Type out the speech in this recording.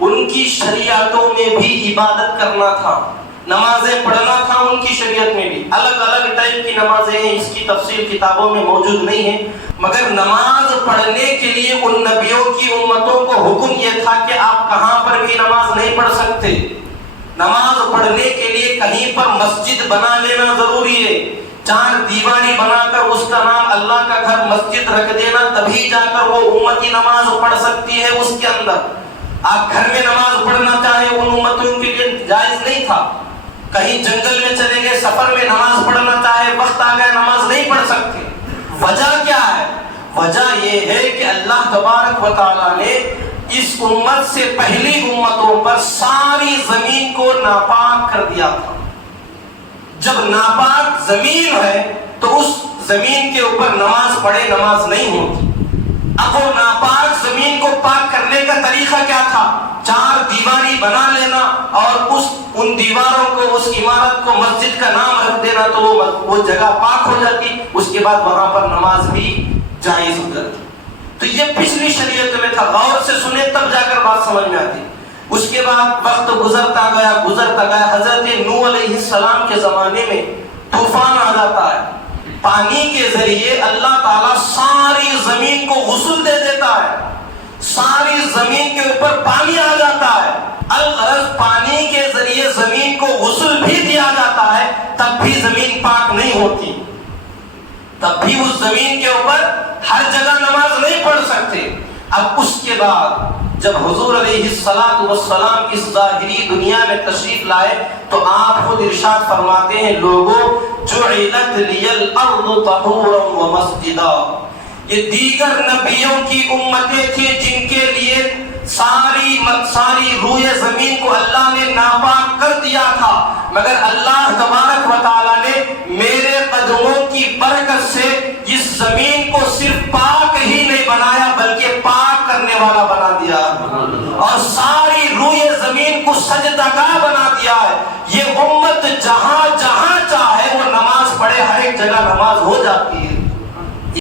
ان کی شریعتوں میں بھی عبادت کرنا تھا، نمازیں پڑھنا تھا ان کی شریعت میں بھی۔ الگ الگ ٹائپ کی نمازیں ہیں، اس کی تفصیل کتابوں میں موجود نہیں ہے، مگر نماز پڑھنے کے لیے ان نبیوں کی امتوں کو حکم یہ تھا کہ آپ کہاں پر بھی نماز نہیں پڑھ سکتے۔ نماز پڑھنے کے لیے کہیں پر مسجد بنا لینا ضروری ہے، 4 دیواری بنا کر اس کا نام اللہ کا گھر مسجد رکھ دینا، تبھی جا کر وہ امتی نماز پڑھ سکتی ہے۔ اس کے اندر آپ گھر میں نماز پڑھنا چاہیں ان امتوں کے لیے جائز نہیں تھا۔ کہیں جنگل میں چلے گئے، سفر میں نماز پڑھنا چاہے، وقت آ گیا نماز نہیں پڑھ سکتے۔ وجہ کیا ہے؟ وجہ یہ ہے کہ اللہ تبارک و تعالیٰ نے اس امت سے پہلی امتوں پر ساری زمین کو ناپاک کر دیا تھا۔ جب ناپاک زمین ہے تو اس زمین کے اوپر نماز پڑھے نماز نہیں ہوتی۔ اب وہ ناپاک زمین کو پاک کرنے کا طریقہ کیا تھا؟ 4 دیواری بنا لینا اور ان دیواروں کو، اس عمارت کو مسجد کا نام رکھ دینا، تو وہ جگہ پاک ہو جاتی، اس کے بعد وہاں پر نماز بھی جائز ہو جاتی۔ تو یہ پچھلی شریعت میں تھا، غور سے سنیں تب جا کر بات سمجھ میں آتی۔ اس کے بعد وقت گزرتا گیا، حضرت نوح علیہ السلام کے زمانے میں طوفان آ جاتا ہے، پانی کے ذریعے اللہ تعالیٰ ساری زمین کو غسل دے دیتا ہے، ساری زمین کے اوپر پانی آ جاتا ہے۔ الغرض پانی کے ذریعے زمین کو غسل بھی دیا جاتا ہے، تب بھی زمین پاک نہیں ہوتی، تب بھی اس زمین کے اوپر ہر جگہ نماز نہیں پڑھ سکتے۔ اب اس کے بعد جب حضور علیہ السلام اس ظاہری دنیا میں تشریف لائے تو آپ خود ارشاد فرماتے ہیں، لوگوں جعلت لی الارض طہورا ومسجدا، یہ دیگر نبیوں کی امتیں تھیں جن کے لیے ساری روئے زمین کو اللہ نے ناپاک کر دیا تھا، مگر اللہ تبارک و